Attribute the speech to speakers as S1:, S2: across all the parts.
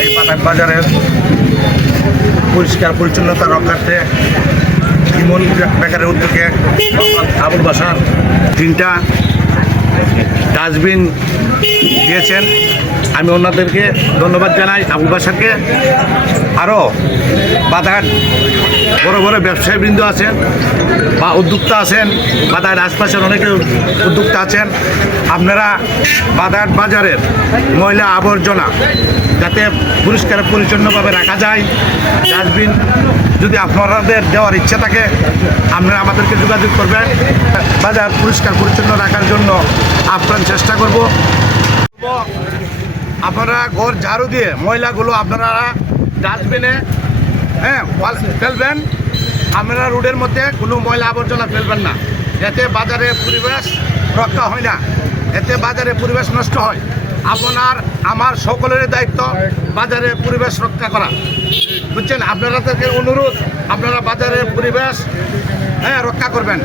S1: এই বাদাক বাজারের পরিষ্কার পরিচ্ছন্নতা রক্ষার্থে ইমন বেকারের উদ্যোগে আবুল বাসার তিনটা ডাস্টবিন দিয়েছেন। আমি ওনাদেরকে ধন্যবাদ জানাই, আবুল বাসারকে আরও বাধার বড় বড় ব্যবসায়ীবৃন্দ আছেন বা উদ্যোক্তা আছেন, বাজার আশপাশের অনেকে উদ্যোক্তা আছেন। আপনারা বাজার বাজারের ময়লা আবর্জনা যাতে পরিষ্কার পরিচ্ছন্নভাবে রাখা যায়, ডাস্টবিন যদি আপনাদের দেওয়ার ইচ্ছা থাকে, আপনারা আমাদেরকে যোগাযোগ করবেন। বাজার পরিষ্কার পরিচ্ছন্ন রাখার জন্য আপ্রাণ চেষ্টা করব। আপনারা ঘর ঝাড়ু দিয়ে ময়লাগুলো আপনারা ডাস্টবিনে হ্যাঁ ফেলবেন। আপনারা রোডের মধ্যে কোনো ময়লা আবর্জনা ফেলবেন না। এতে বাজারে পরিবেশ রক্ষা হয় না এতে বাজারে পরিবেশ নষ্ট হয়। আপনার, আমার সকলের দায়িত্ব বাজারে পরিবেশ রক্ষা করা। বুঝছেন? আপনারা থেকে অনুরোধ, আপনারা বাজারের পরিবেশ হ্যাঁ রক্ষা করবেন।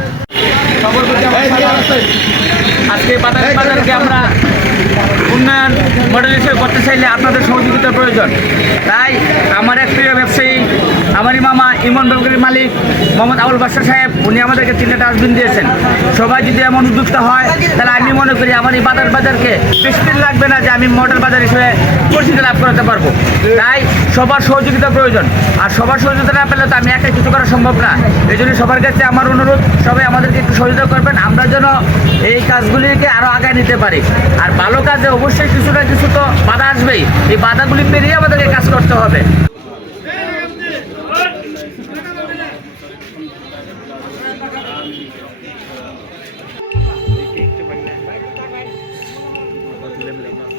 S2: বাজার উন্নয়ন মডেল হিসেবে করতে চাইলে আপনাদের সহযোগিতার প্রয়োজন। তাই আমার এক প্রিয় ব্যবসায়ী ইমন বেলগুলির মালিক মোহাম্মদ আবুল বাসার সাহেব, উনি আমাদেরকে তিনটা ডাস্টবিন দিয়েছেন। সবাই যদি এমন উদ্যোক্তা হয়, তাহলে আমি মনে করি আমার এই বাজার বাজারকে বেশি দিন লাগবে না যে আমি মডেল বাজার হিসেবে পরিচিতি লাভ করাতে পারব। তাই সবার সহযোগিতা প্রয়োজন। আর সবার সহযোগিতা না পেলে তো আমি একা কিছু করা সম্ভব না। এই জন্য সবার কাছে আমার অনুরোধ, সবাই আমাদেরকে একটু সহযোগিতা করবেন। আমরা যেন এই কাজগুলিকে আরও আগায় নিতে পারি। আর ভালো কাজে অবশ্যই কিছু না কিছু তো বাধা আসবেই। এই বাধাগুলি পেরিয়ে আমাদেরকে কাজ করতে হবে। Lemling.